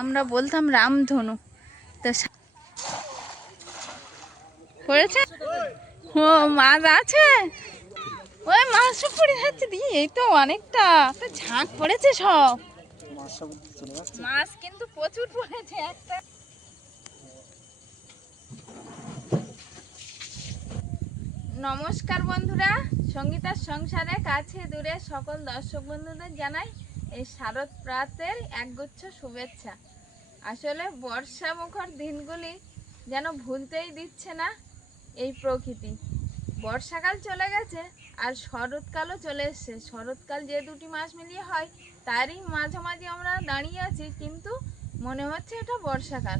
আমরা বলতাম রামধনু। তো পড়েছে ও, মাছ আছে? ওই মাছটা পড়ে যাচ্ছে দিয়ে, এই তো অনেকটা। ঝাঁক পড়েছে সব। মাছ কিন্তু প্রচুর পড়েছে একটা। নমস্কার বন্ধুরা, সঙ্গীতার সংসারে কাছে দূরে সকল দর্শক বন্ধুদের জানাই এই শারদ প্রাতের একগুচ্ছ শুভেচ্ছা। আসলে বর্ষা মুখর দিনগুলি যেন ভুলতেই দিচ্ছে না এই প্রকৃতি। বর্ষাকাল চলে গেছে আর শরৎকালও চলে এসছে। শরৎকাল যে দুটি মাস মিলিয়ে হয়, তারই মাঝামাঝি আমরা দাঁড়িয়ে আছি, কিন্তু মনে হচ্ছে এটা বর্ষাকাল।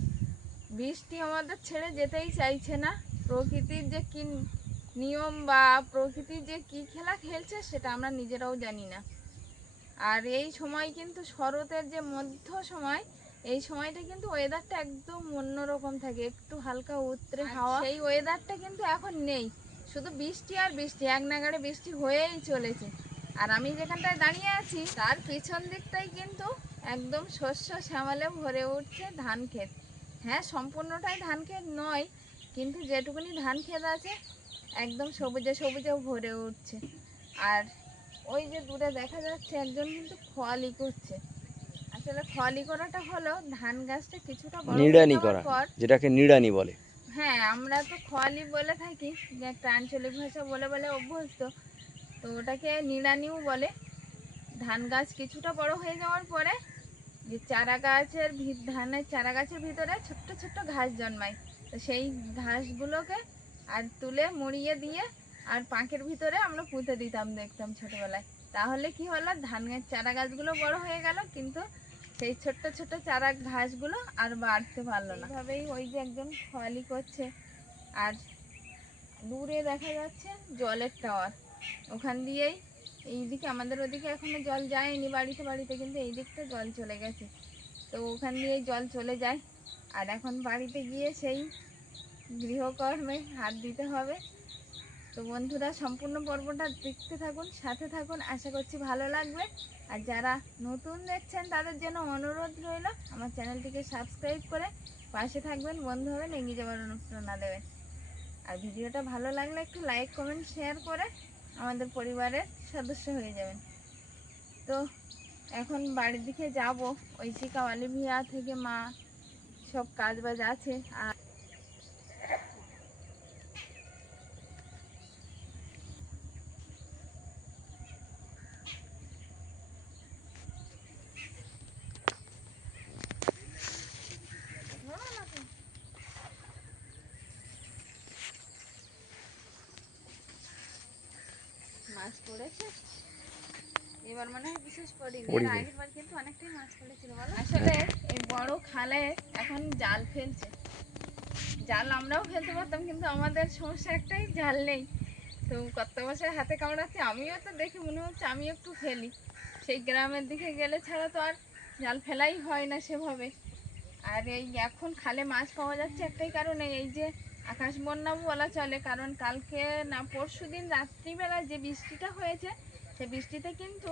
বৃষ্টি আমাদের ছেড়ে যেতেই চাইছে না। প্রকৃতির যে কি নিয়ম বা প্রকৃতির যে কি খেলা খেলছে, সেটা আমরা নিজেরাও জানি না। আর এই সময় কিন্তু শরতের যে মধ্য সময় এই সময়টা কিন্তু ওয়েদারটা একদম অন্যরকম থাকে। একটু হালকা উত্তরে হাওয়া। সেই ওয়েদারটা কিন্তু এখন নেই। শুধু বৃষ্টি আর বৃষ্টি এক নাগাড়ে বৃষ্টি হয়েই চলেছে। আর আমি যেখানটায় দাঁড়িয়ে আছি তার পিছন দিকটাই কিন্তু একদম শস্য শ্যামলে ভরে উঠছে ধান ক্ষেত হ্যাঁ সম্পূর্ণটাই ধান ক্ষেত নয় কিন্তু যেটুকুনি ধান ক্ষেত আছে একদম সবুজে সবুজে ভরে উঠছে। আর ওই যে দূরে দেখা যাচ্ছে একজন কিন্তু খোয়ালি করছে। আসলে খোয়ালি করাটা হলো ধান গাছটা কিছুটা বড় নিড়ানি করা যেটাকে নিড়ানি বলে। হ্যাঁ আমরা তো খোয়ালি বলে থাকি যে একটা আঞ্চলিক ভাষা বলে বলে অভ্যস্ত তো ওটাকে নিড়ানিও বলে। ধান গাছ কিছুটা বড় হয়ে যাওয়ার পরে যে চারা গাছের ভিত ধানের চারা গাছের ভিতরে ছোট্ট ছোট্ট ঘাস জন্মায়। তো সেই ঘাসগুলোকে আর তুলে মুড়িয়ে দিয়ে আর পাঁকের ভিতরে আমরা পুঁতে দিতাম দেখতাম ছোটবেলায়। তাহলে কি হলো? ধান গাছ, চারা গাছগুলো বড় হয়ে গেল, কিন্তু সেই ছোট্ট ছোট্ট চারা ঘাসগুলো আর বাড়তে পারল না। এইভাবেই ওই যে একজন খোয়ালি করছে। আর দূরে দেখা যাচ্ছে জলের টাওয়ার। ওখান দিয়েই এইদিকে, আমাদের ওদিকে এখনও জল যায়নি বাড়িতে বাড়িতে, কিন্তু এই দিকটা জল চলে গেছে। তো ওখান দিয়েই জল চলে যায়। আর এখন বাড়িতে গিয়ে সেই গৃহকর্মে হাত দিতে হবে। তো বন্ধুরা, সম্পূর্ণ পর্বটা দেখতে থাকুন, সাথে থাকুন। আশা করছি ভালো লাগবে। আর যারা নতুন দেখছেন, তাদের জন্য অনুরোধ রইল, আমার চ্যানেলটিকে সাবস্ক্রাইব করে পাশে থাকবেন, বন্ধু হবেন, এগিয়ে যাওয়ার অনুপ্রেরণা দেবেন। আর ভিডিওটা ভালো লাগলে একটু লাইক কমেন্ট শেয়ার করে আমাদের পরিবারের সদস্য হয়ে যাবেন। তো এখন বাড়ির দিকে যাব। ওই কাওয়ালি ভিয়া থেকে মা, সব কাজ বাজ আছে। আর মাছ পড়েছে। এবার মনে হয় বিশেষ পড়িনি। এর পড়িনি। আগের বার কিন্তু অনেকটাই মাছ পড়েছিল বলো? আসলে এই বড় খালে এখন জাল ফেলছে। জাল আমরাও ফেলতে পারতাম কিন্তু আমাদের সমস্যা একটাই জাল নেই। তো কত বছর হাতে কামড়াচ্ছে আমিও তো দেখে মনে হচ্ছে আমি একটু ফেলি। সেই গ্রামের দিকে গেলে ছাড়া তো আর জাল ফেলাই হয় না সেভাবে। আর এই এখন খালে মাছ পাওয়া যাচ্ছে একটাই কারণে এই যে আকাশ বন্যা বলা চলে, কারণ কালকে না, পরশু দিন রাত্রিবেলা যে বৃষ্টিটা হয়েছে, সে বৃষ্টিতে কিন্তু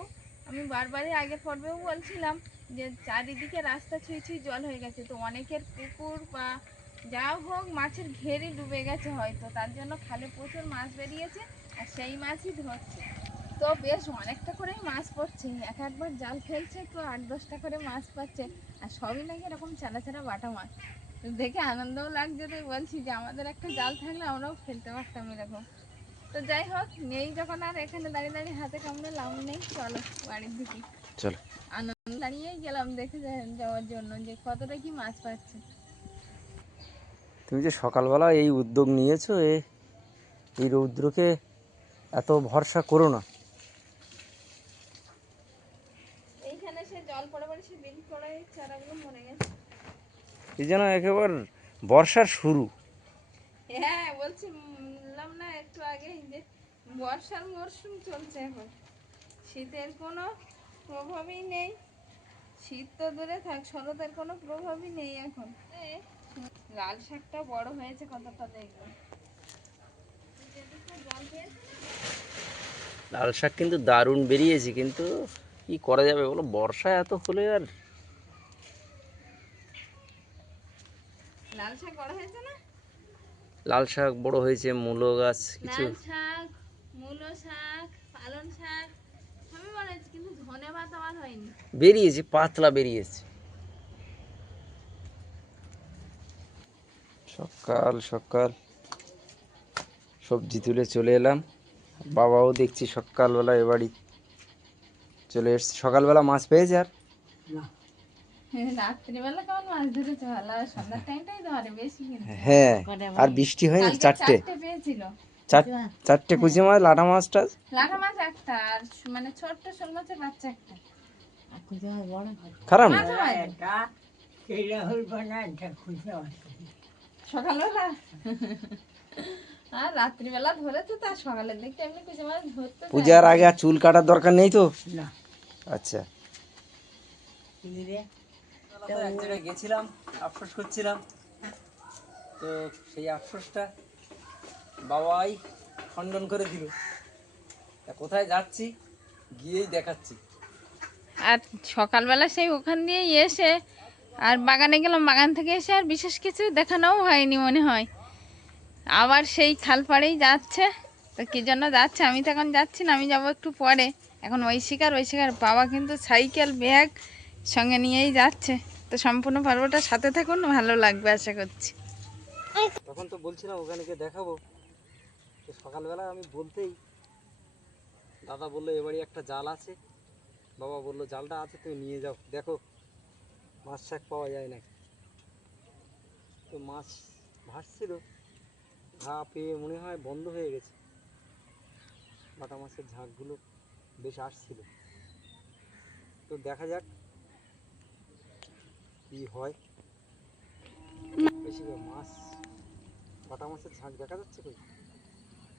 আমি বারবারই আগের পর্বেও বলছিলাম যে চারিদিকে রাস্তা ছুঁই ছুঁই জল হয়ে গেছে। তো অনেকের পুকুর বা যা হোক মাছের ঘেরি ডুবে গেছে হয়তো, তার জন্য খালে প্রচুর মাছ বেরিয়েছে আর সেই মাছই ধরছে। তো বেশ অনেকটা করেই মাছ পড়ছে, এক একবার জাল ফেলছে তো আট দশটা করে মাছ পাচ্ছে, আর সবই নাকি এরকম চারা চারা বাটা মাছ। দেখে আনন্দও লাগছে তাই বলছি যে আমাদের একটা জাল থাকলে আমরাও ফেলতে পারতাম এরকম। তো যাই হোক নেই যখন আর এখানে দাঁড়িয়ে দাঁড়িয়ে হাতে কামড়ে লাভ নেই চলো বাড়ির দিকে। চলো। আনন্দ দাঁড়িয়েই গেলাম দেখে যাওয়ার জন্য যে কতটা কি মাছ পাচ্ছে। তুমি যে সকালবেলা এই উদ্যোগ নিয়েছো এ এই রৌদ্রকে এত ভরসা করো না এইখানে সে জল পড়ে পড়ে সে বিল পড়ে এই চারাগুলো মরে গেছে এই যেন একেবারে বর্ষার শুরু। হ্যাঁ বলছি না একটু আগে যে বর্ষার মরশুম চলছে এখন। শীতের কোনো প্রভাবই নেই। শীত তো দূরে থাক শরতের কোনো প্রভাবই নেই এখন। লাল শাকটা বড় হয়েছে কতটা দেখবে জল লাল শাক কিন্তু দারুণ বেরিয়েছে কিন্তু কি করা যাবে বলো? বর্ষা এত হলে আর লাল শাক বড় হয়েছে না? লাল শাক বড় হয়েছে মূলো গাছ কিছু লাল শাক মূলো শাক পালং শাক সবই বড় হয়েছে কিন্তু ধনে পাতা আমার হয়নি। বেরিয়েছে পাতলা বেরিয়েছে। সকাল সকাল। সবজি তুলে চলে এলাম। বাবাও দেখছি সকালবেলা এ বাড়ি চলে এসছে। সকালবেলা মাছ পেয়েছে আর? রাত্রিবেলা কেমন মাছ ধরেছে ভালো? সন্ধ্যার টাইমটাই ধরে বেশি হ্যাঁ আর বৃষ্টি হয়নি চারটে? চারটে পেয়েছিল। চার চারটে কুচি মাছ লাটা মাছটা লাঠা মাছ একটা আর মানে ছোট্ট শোল মাছের বাচ্চা একটা। খারাপ না? মাছ। হয় সকালবেলা? আর রাত্রিবেলা ধরেছে তার সকালের দিকটা এমনি মাছ ধরতে পূজার আগে আর চুল কাটার দরকার নেই তো? আচ্ছা। এক জায়গায় গেছিলাম, আফসোস করছিলাম। তো সেই আফসোসটা বাবাই খণ্ডন করে দিল। তা কোথায় যাচ্ছি? গিয়েই দেখাচ্ছি। আর সকালবেলা সেই ওখান দিয়ে এসে, আর বাগানে গেলাম, বাগান থেকে এসে আর বিশেষ কিছু দেখানোও হয়নি মনে হয়। আবার সেই খাল পাড়েই যাচ্ছে। তো কি জন্য যাচ্ছে? আমি তো এখন যাচ্ছি না, আমি যাব একটু পরে। এখন ওই শিকার ওই শিকার বাবা কিন্তু সাইকেল, ব্যাগ সঙ্গে নিয়েই যাচ্ছে। তো সম্পূর্ণ পর্বটা সাথে থাকুন, ভালো লাগবে আশা করছি। তখন তো বলছিলাম ওখানে গিয়ে দেখাবো। তো সকালবেলা আমি বলতেই দাদা বলল এবারে একটা জাল আছে। বাবা বলল, জালটা আছে, তুমি নিয়ে যাও। দেখো, মাছ শাক পাওয়া যায় নাকি? তো মাছ ভাসছিল, ঘা পেয়ে মনে হয় বন্ধ হয়ে গেছে। বাটা মাছের ঝাঁকগুলো বেশ আসছিল। তো দেখা যাক কি হয়? বেশি মাছ বাটা মাছের ঝাঁক দেখা যাচ্ছে কই?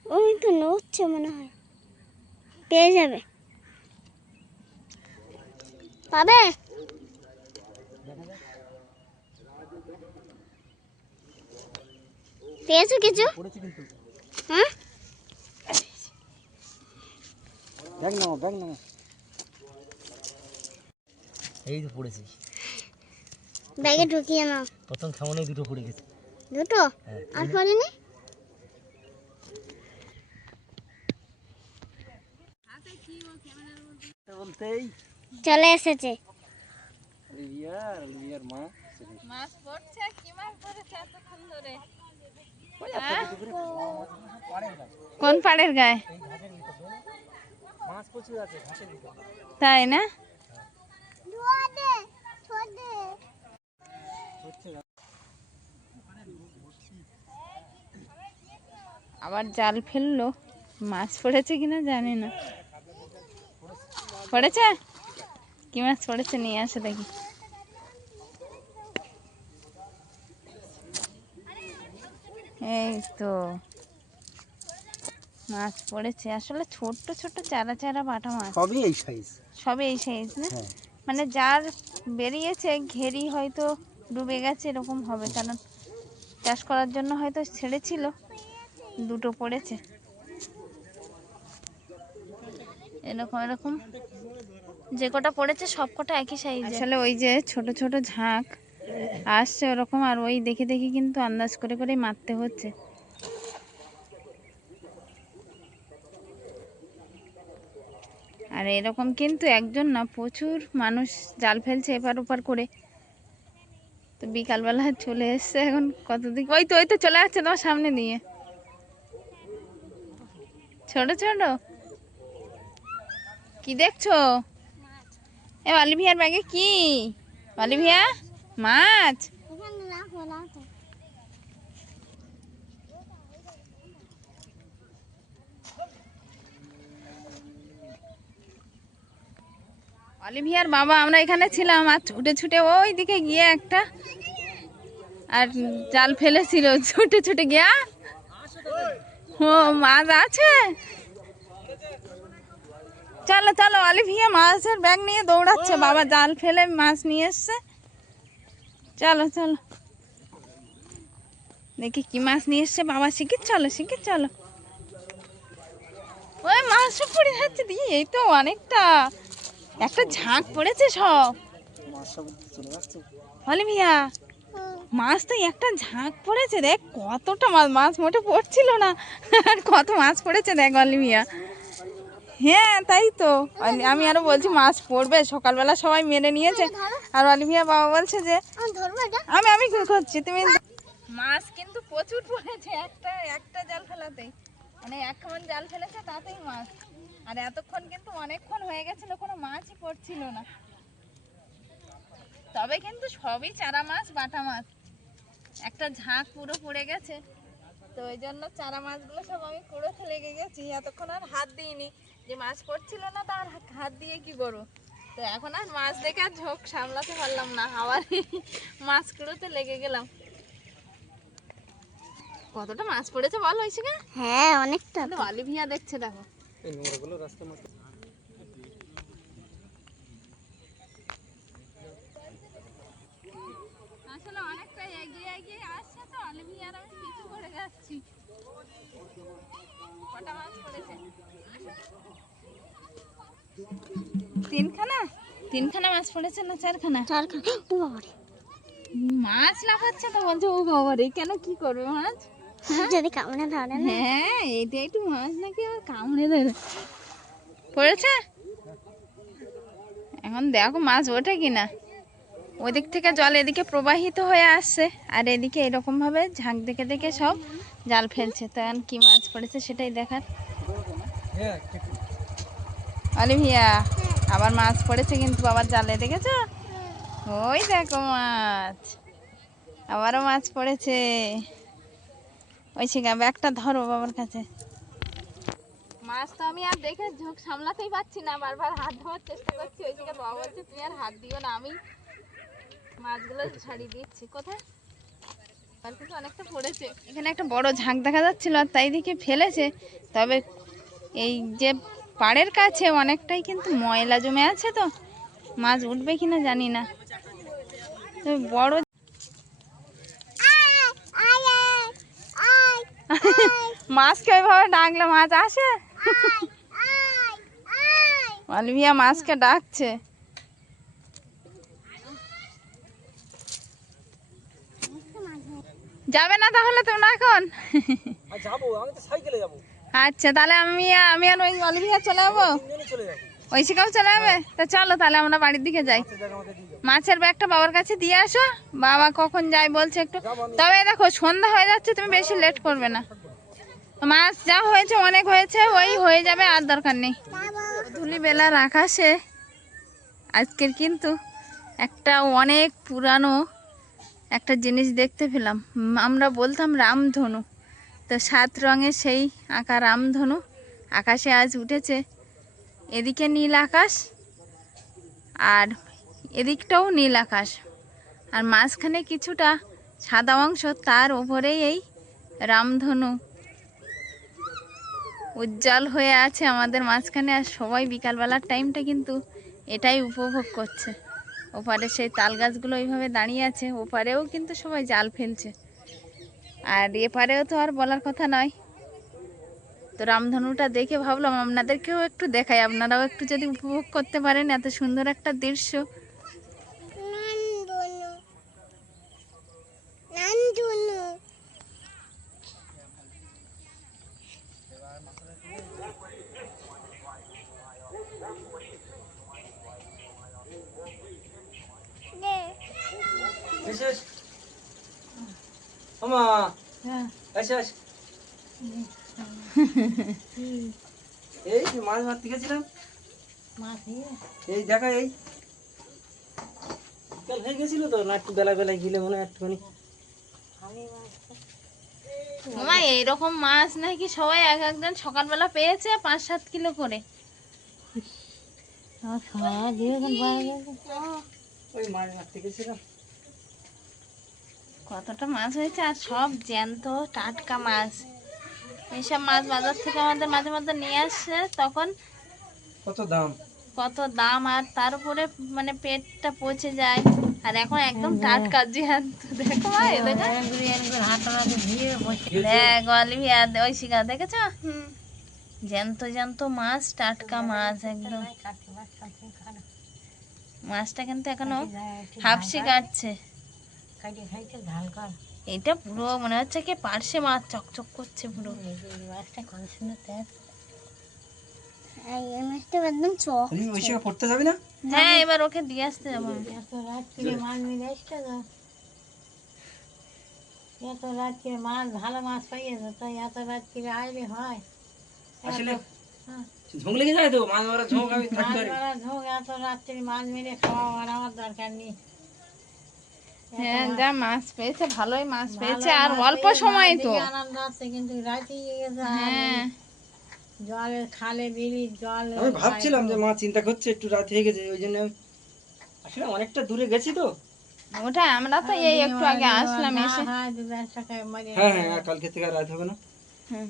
ওই তো নড়ছে মনে হয়। পেয়ে যাবে। পাবে? পেয়েছ কিছু? হ্যাঁ? ব্যাগ নাও ব্যাগ নাও। এই তো পড়েছি ব্যাগে ঢুকিয়ে নাও। প্রথম খামনেই দুটো পড়ে গেছে। দুটো? হ্যাঁ আর পড়েনি? চলে এসেছে। মাছ পড়ছে কি মাছ এতক্ষণ ধরে কোন পাড়ের গায়ে? তাই না। আবার জাল ফেলল। মাছ পড়েছে কিনা জানি না। পড়েছে? কি মাছ পড়েছে? নিয়ে আসে দেখি। এই তো। মাছ পড়েছে। আসলে ছোট্ট ছোট্ট চারা চারা বাটা মাছ। সবই এই সাইজ সবে এই সাইজ না? হ্যাঁ। মানে যার বেরিয়েছে ঘেরি হয়তো ডুবে গেছে, এরকম হবে। কারণ চাষ করার জন্য হয়তো ছেড়েছিল, দুটো পড়েছে। এরকম এরকম যে কটা পড়েছে, সব কটা একই সাইজ আসলে ওই যে ছোট ছোট ঝাঁক আসছে ওরকম, আর ওই দেখে দেখে কিন্তু আন্দাজ করে করে মারতে হচ্ছে। আর এরকম কিন্তু একজন না, প্রচুর মানুষ জাল ফেলছে এপার ওপার করে। তো বিকালবেলা চলে এসছে এখন কত দিক ওই তো ওই তো চলে যাচ্ছে তোমার সামনে দিয়ে ছোট ছোট? কি দেখছ? এ অলিভিয়ার ব্যাগে কি? অলিভিয়া মাছ এখানে রাখো রাখো অলিভিয়ার বাবা, আমরা এখানে ছিলাম আর ছুটে ছুটে ওই দিকে গিয়ে একটা আর জাল ফেলেছিল, ছুটে ছুটে গিয়া ও, মাছ আছে? চলো চলো অলিভিয়া মাছের ব্যাগ নিয়ে দৌড়াচ্ছে, বাবা জাল ফেলে মাছ নিয়ে এসছে। চলো চলো। দেখি কি মাছ নিয়ে এসছে, বাবা শিখির চলো শিখির চলো। ওই মাছ পড়ে যাচ্ছে, দিয়ে এই তো অনেকটা একটা ঝাঁক পড়েছে সব। যাচ্ছে অলিভিয়া মাছ তো একটা ঝাঁক পড়েছে দেখ কতটা মাছ মাছ মোটে পড়ছিল না। আর কত মাছ পড়েছে দেখ অলিভিয়া হ্যাঁ তাই তো। আমি আরও বলছি মাছ পড়বে সকালবেলা সবাই মেরে নিয়েছে। আর অলিভিয়া বাবা বলছে যে আমি আমি কি করছি তুমি মাছ কিন্তু প্রচুর পড়েছে একটা একটা জাল ফেলাতেই। মানে এখন জাল ফেলেছে তাতেই মাছ। আর এতক্ষণ কিন্তু অনেকক্ষণ হয়ে গেছিল কোনো মাছই পড়ছিল না। তবে কিন্তু সবই চারা মাছ বাটা মাছ। একটা ঝাঁক পুরো পড়ে গেছে। তো ওই জন্য চারা মাছগুলো সব আমি কুড়োতে লেগে গেছি এতক্ষণ আর হাত দিইনি। যে মাছ পড়ছিল না তো আর হাত দিয়ে কি করব তো এখন আর মাছ দেখে আর ঝোঁক সামলাতে পারলাম না আবার মাছ কুড়োতে লেগে গেলাম। কতটা মাছ পড়েছে বল হয়েছে না হ্যাঁ অনেকটা। অলিভিয়া দেখছে দেখো। এই নোংরাগুলো রাস্তার মধ্যে। আসলে অনেকটা এগিয়ে এগিয়ে আসছে তো অলিভিয়ার আমি পিছু করে যাচ্ছি? কটা মাছ পড়েছে? তিনখানা? তিনখানা মাছ পড়েছে না চারখানা? চারখানা। ও বাবারে। মাছ লাফাচ্ছে তো বলছে ও বাবা রে কেন কি করবে মাছ? যদি কামড়ে ধরে না। হ্যাঁ এইটা একটু মাছ নাকি আর কামড়ে দেবে পড়েছে? এখন দেখো মাছ ওঠে কিনা। ওদিক থেকে জল এদিকে প্রবাহিত হয়ে আসছে, আর এদিকে এরকম ভাবে ঝাঁক দেখে দেখে সব জাল ফেলছে। তো এখন কি মাছ পড়েছে সেটাই দেখার। অলিভিয়া, আবার মাছ পড়েছে কিন্তু আবার জালে, দেখেছ? ওই দেখো মাছ। আবারও মাছ পড়েছে। ওই শিখা ব্যাগটা ধরো বাবার কাছে। মাছ তো আমি আর দেখে ঝোঁক সামলাতেই পারছি না, বারবার হাত ধোয়ার চেষ্টা করছি। ওই শিখা বাবা বলছে তুমি আর হাত দিও না, আমি মাছগুলো ছাড়িয়ে দিচ্ছি। কোথায়? অনেকটা পড়েছে। এখানে একটা বড় ঝাঁক দেখা যাচ্ছিল আর তাই দিকে ফেলেছে। তবে এই যে পাড়ের কাছে অনেকটাই কিন্তু ময়লা জমে আছে তো, মাছ উঠবে কিনা জানি না। বড় মাছকে ওইভাবে ডাকলে মাছ আসে? অলিভিয়া মাছকে ডাকছে। যাবে না তাহলে তোমরা এখন? সাইকেলে যাব। আচ্ছা তাহলে আমি আমি আর ওই অলিভিয়া চলে যাব? যাব। ঐশিকাও চলে যাবে? তা চলো তাহলে আমরা বাড়ির দিকে যাই। মাছের ব্যাগটা বাবার কাছে দিয়ে আসো। বাবা কখন যায় বলছে একটু। তবে দেখো সন্ধ্যা হয়ে যাচ্ছে তুমি বেশি লেট করবে না। মাছ যা হয়েছে, অনেক হয়েছে, ওই হয়ে যাবে, আর দরকার নেই। ধুলি বেলার আকাশে আজকের কিন্তু একটা অনেক পুরানো একটা জিনিস দেখতে পেলাম। আমরা বলতাম রামধনু। তো সাত রঙের সেই আঁকা রামধনু। আকাশে আজ উঠেছে। এদিকে নীল আকাশ, আর এদিকটাও নীল আকাশ। আর মাঝখানে কিছুটা সাদা অংশ, তার ওপরেই এই রামধনু। উজ্জ্বল হয়ে আছে আমাদের মাঝখানে আর সবাই বিকালবেলার টাইমটা কিন্তু এটাই উপভোগ করছে। ওপারে সেই তাল গাছগুলো ওইভাবে দাঁড়িয়ে আছে, ওপারেও কিন্তু সবাই জাল ফেলছে। আর এপারেও তো আর বলার কথা নয়। তো রামধনুটা দেখে ভাবলাম, আপনাদেরকেও একটু দেখাই, আপনারাও একটু যদি উপভোগ করতে পারেন, এত সুন্দর একটা দৃশ্য নান্দনু নান্দনু দে এসে এসে হ্যাঁ এই যে মাছ মারতে গেছিলাম এই দেখা এই কাল হয়ে গেছিল তো না একটু বেলা বেলায় গেলে মনে হয় একটুখানি মামা এইরকম মাছ নাকি সবাই এক একজন সকালবেলা পেয়েছে পাঁচ সাত কিলো করে। ওই মাছ মারতে গেছিলাম। কতটা মাছ হয়েছে আর সব জ্যান্ত টাটকা মাছ। এইসব মাছ বাজার থেকে আমাদের মাঝে মাঝে নিয়ে আসছে তখন কত দাম? কত দাম আর তার উপরে মানে পেটটা পচে যায়। আর এখন একদম টাটকা জ্যান্ত দেখো এই দেখো। দেখ অলিভিয়া ওই শিকার দেখেছ জ্যান্ত জ্যান্ত মাছ টাটকা মাছ একদম। মাছটা কিন্তু এখনও হাফসি কাটছে। ঝাল কর এটা পুরো মনে হচ্ছে কি পার্শে মাছ চকচক করছে পুরো। এই যে এই মাছটা কত সুন্দর দেখ এই মাছটা একদম চক তুমি ওই সময় পড়তে যাবি না? হ্যাঁ এবার ওকে দিয়ে আসতে যাব আমি। এত রাত্রিরে মাছ নিয়ে আসতে তো এত রাত্রিরে মাছ ভালো মাছ পাইয়েছে তো এত রাত্রিরে আইলে হয় আসলে হ্যাঁ। ঝোঁক লেগে যায় তো? মাছ মারা ঝোঁক আমি মাছ মারা ঝোঁক এত রাত্রি মাছ মেরে খাওয়া আমার দরকার নেই। হ্যাঁ যা মাছ পেয়েছে ভালোই মাছ পেয়েছে আর অল্প সময় তো। কিন্তু হ্যাঁ। জলে খালে বিলি জল আমি ভাবছিলাম যে মা চিন্তা করছে একটু রাত হয়ে গেছে ওই জন্য আসলে অনেকটা দূরে গেছি তো। ওটাই আমরা তো এই একটু আগে আসলাম এসে। হ্যাঁ হ্যাঁ হ্যাঁ কালকে থেকে রাত হবে না।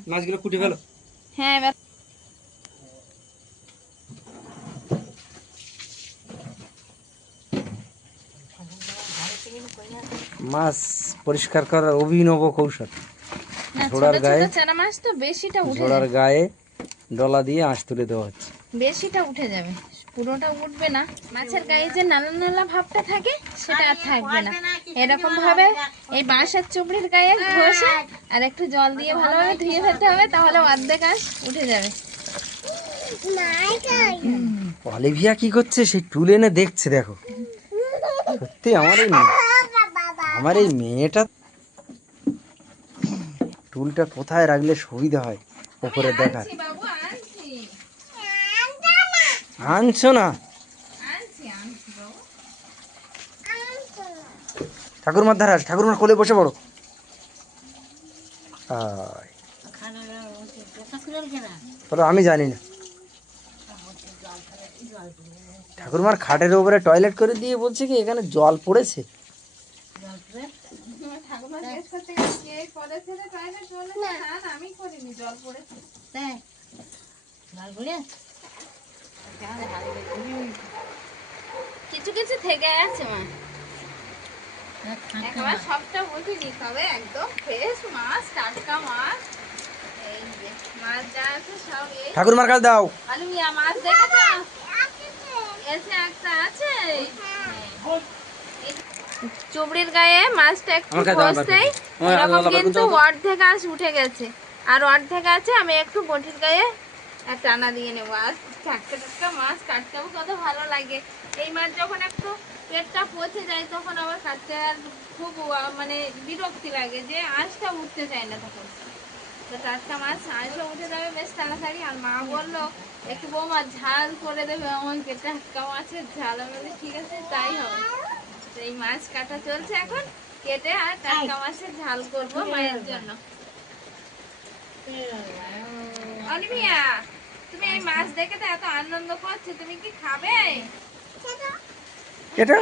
মাছগুলো কুটে ফেলো। হ্যাঁ মাছ পরিষ্কার করার অভিনব কৌশল। না ঝোড়ার গায়ে? চারা মাছ তো বেশিটা উঠে ঝোড়ার গায়ে ডলা দিয়ে আঁশ তুলে দেওয়া হচ্ছে। বেশিটা উঠে যাবে। পুরোটা উঠবে না। মাছের গায়ে যে নালা নালা ভাবটা থাকে সেটা আর থাকবে না। এরকম ভাবে এই বাঁশের চুবড়ির গায়ে ঘষে আর একটু জল দিয়ে ভালোভাবে ধুয়ে ফেলতে হবে তাহলে অর্ধেক আঁশ উঠে যাবে। অলিভিয়া কি করছে সেই টুল এনে দেখছে দেখো। সত্যি আমার এই মেয়ে আমার এই মেয়েটা টুলটা কোথায় রাখলে সুবিধা হয়? ওপরে দেখার আনছো। না? ঠাকুরমার ধারে আস, ঠাকুরমার কোলে বসে পড়ো। বলো, আমি জানি না। ঠাকুরমার খাটের উপরে টয়লেট করে দিয়ে বলছে কি এখানে জল পড়েছে? না, আমি করিনি জল কিছু কিছু থেকে আছে মা। একবার সবটা বুঝিনি তবে একদম ফ্রেশ মাছ টাটকা মাছ। এই যে মাছ যা আছে সব এই ঠাকুরমার কাছে দাও। আলু মিয়া মাছ দেখেছ? এসে একটা আছে। চুবড়ির গায়ে মাছটা একটু। আমার এরকম কিন্তু। অর্ধেক আঁশ উঠে গেছে। আর অর্ধেক আছে আমি একটু বটির গায়ে এক টানা দিয়ে নেব। আর টাটকা টাটকা মাছ কাটতেও কত ভালো লাগে। এই মাছ যখন একটু পেটটা পচে যায় তখন আবার কাটতে আর খুব মানে বিরক্তি লাগে যে আঁশটা উঠতে চায় না তখন। তো টাটকা মাছ আঁশও উঠে যাবে বেশ তাড়াতাড়ি। আর মা বলল একটু বৌমা ঝাল করে দেবে আমাকে টাটকা মাছের ঝাল আমি ঠিক আছে তাই হবে। তো এই মাছ কাটা চলছে এখন। কেটে আর টাটকা মাছের ঝাল করব মায়ের জন্য। অনিমিয়া তুমি এই মাছ দেখে তো এত আনন্দ করছ। তুমি কি খাবে? এটা?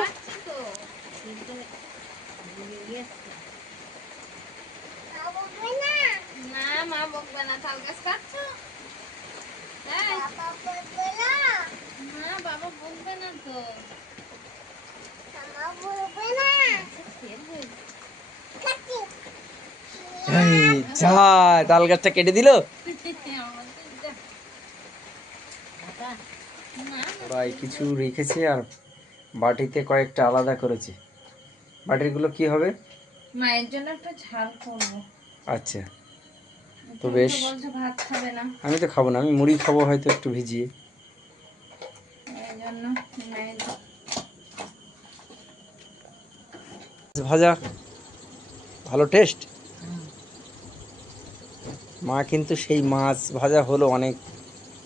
না? মা বকবে না। তাল গাছ কাটছো? না? বাবা বকবে না তো। যা তাল গাছটা কেটে দিল? ওরাই কিছু রেখেছে আর বাটিতে কয়েকটা আলাদা করেছে। বাটিগুলো কি হবে? মায়ের জন্য একটা ঝাল করব। আচ্ছা। তো বেশ। ভাত খাবে না। আমি তো খাব না আমি মুড়ি খাব হয়তো একটু ভিজিয়ে। এই জন্য মায়ের ভাজা। ভালো টেস্ট মা কিন্তু সেই মাছ ভাজা হলো অনেক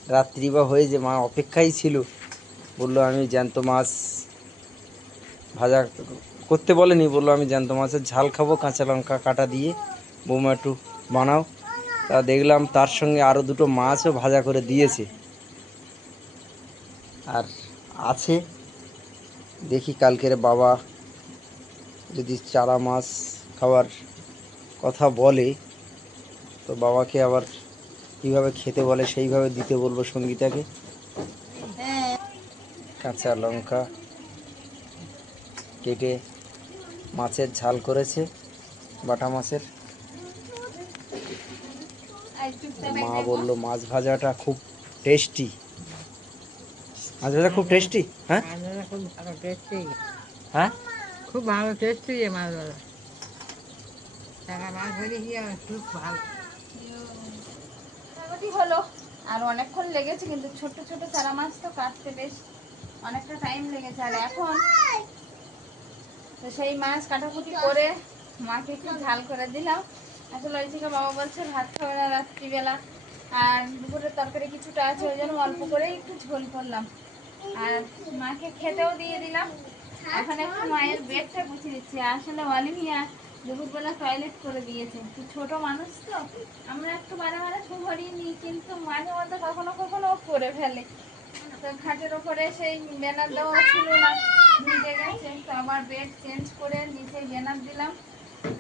রাত্রি বা হয়ে যে মা অপেক্ষাই ছিল। বলল, আমি জ্যান্ত মাছ ভাজা করতে বলেনি। বলল, আমি জ্যান্ত মাছের ঝাল খাব, কাঁচা লঙ্কা কাটা দিয়ে বৌমা একটু বানাও। তা দেখলাম তার সঙ্গে আরও দুটো মাছও ভাজা করে দিয়েছে। আর আছে। দেখি কালকের বাবা যদি চারা মাছ খাওয়ার কথা বলে তো বাবাকে আবার কীভাবে খেতে বলে সেইভাবে দিতে বলব সঙ্গীতাকে। কাঁচা লঙ্কা কেটে মাছের ঝাল করেছে বাটা মাছের। মা বলল মাছ ভাজাটা খুব টেস্টি। মাছ ভাজা খুব টেস্টি? হ্যাঁ? হ্যাঁ? খুব ভালো টেস্টি এ মাছগুলো টাকা মাছ ধরে গিয়ে খুব ভালো। হলো, আর অনেকক্ষণ লেগেছে, কিন্তু ছোট ছোট চারা মাছ তো কাটতে বেশ অনেকটা টাইম লেগেছে। আর এখন তো সেই মাছ কাটাকুটি করে মাকে একটু ঝাল করে দিলাম। আসলে ওই থেকে বাবা বলছে, ভাত খাবে না রাত্রিবেলা। আর দুপুরের তরকারি কিছুটা আছে, ওই জন্য অল্প করেই একটু ঝোল করলাম। আর মাকে খেতেও দিয়ে দিলাম। এখন একটু মায়ের বেডটা গুছিয়ে দিচ্ছি। আসলে অলিভিয়া দুপুরবেলা টয়লেট করে দিয়েছে। তো ছোট মানুষ তো। আমরা একটু বারে মারা ধরিয়ে নিই, কিন্তু মাঝে মধ্যে কখনো কখনো করে ফেলে। তো খাটের ওপরে সেই ব্যানার দেওয়া ছিল না, ভিজে গেছে। তো আবার বেড চেঞ্জ করে নিচে ব্যানার দিলাম।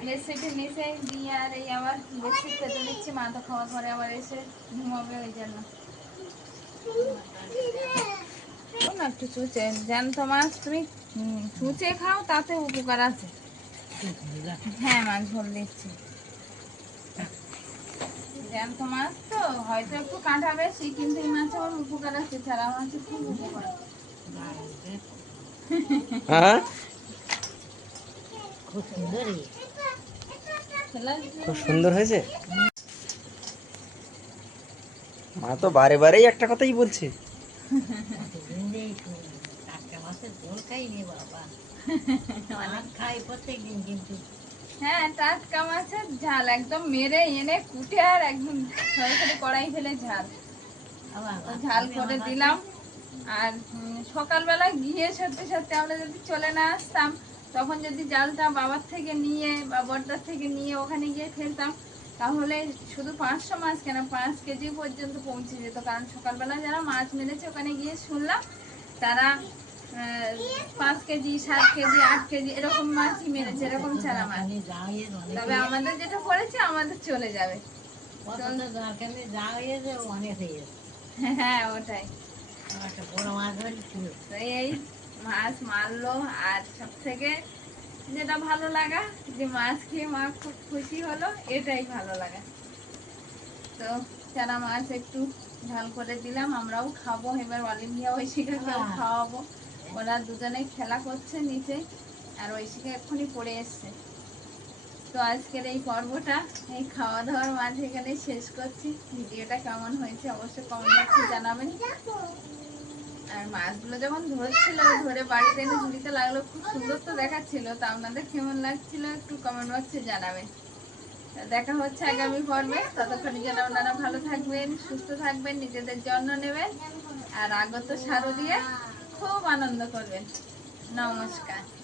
বেডশিটের নিচে দিয়ে আর এই আবার বেডশিট পেতে দিচ্ছি। মা তো খাওয়ার পরে আবার এসে ঘুমাবে ওই জন্য। না একটু চুচে জ্যান্ত মাছ তুমি চুচে খাও তাতে উপকার আছে। হ্যাঁ মাছ দিচ্ছি। জ্যান্ত মাছ তো হয়তো একটু কাঁটা বেশি কিন্তু এই মাছে আমার উপকার আছে ছাড়া মাছে খুব উপকার হ্যাঁ? খুব সুন্দরই খুব সুন্দর হয়েছে? মা তো বারে বারেই একটা কথাই বলছে। দিনই টাটকা মাছের ঝোল খাই নি বাবা। অনেক খাই প্রত্যেক দিন কিন্তু। হ্যাঁ টাটকা মাছের ঝাল একদম মেরে এনে কুটে আর একদম সরাসরি কড়াই ফেলে ঝাল। ঝাল করে দিলাম। আর সকালবেলা গিয়ে সত্যি সত্যি আমরা যদি চলে না আসতাম তখন যদি জালটা বাবার থেকে নিয়ে বা বড়দার থেকে নিয়ে ওখানে গিয়ে ফেলতাম তাহলে শুধু পাঁচশো মাছ কেন? পাঁচ কেজি পর্যন্ত পৌঁছে যেত। কারণ সকালবেলা যারা মাছ মেরেছে ওখানে গিয়ে শুনলাম তারা পাঁচ কেজি সাত কেজি আট কেজি এরকম মাছই মেরেছে এরকম চারা মাছ। তবে আমাদের যেটা পড়েছে আমাদের চলে যাবে। হ্যাঁ ওটাই। এই মাছ মারলো আর সব থেকে যেটা ভালো লাগা যে মাছ খেয়ে মা খুব খুশি হলো এটাই ভালো লাগা। তো চারা মাছ একটু ঝাল করে দিলাম আমরাও খাব। এবার অলিম্পিয়া ঐশিকাকেও খাওয়াবো। ওরা দুজনে খেলা করছে নিচে আর ঐশিকা এক্ষুনি পড়ে এসছে। তো আজকের এই পর্বটা এই খাওয়া দাওয়ার মাঝে এখানে শেষ করছি। ভিডিওটা কেমন হয়েছে অবশ্যই কমেন্ট বক্সে জানাবেন। আর মাছগুলো যখন ধরছিল ধরে বাড়িতে এনে ঝুড়িতে লাগল খুব সুন্দর তো দেখাচ্ছিল তা আপনাদের কেমন লাগছিল একটু কমেন্ট বক্সে জানাবেন। দেখা হচ্ছে আগামী পর্বে। ততক্ষণের জন্য আপনারা ভালো থাকবেন, সুস্থ থাকবেন, নিজেদের যত্ন নেবেন আর আগত দিয়ে খুব আনন্দ করবেন। নমস্কার।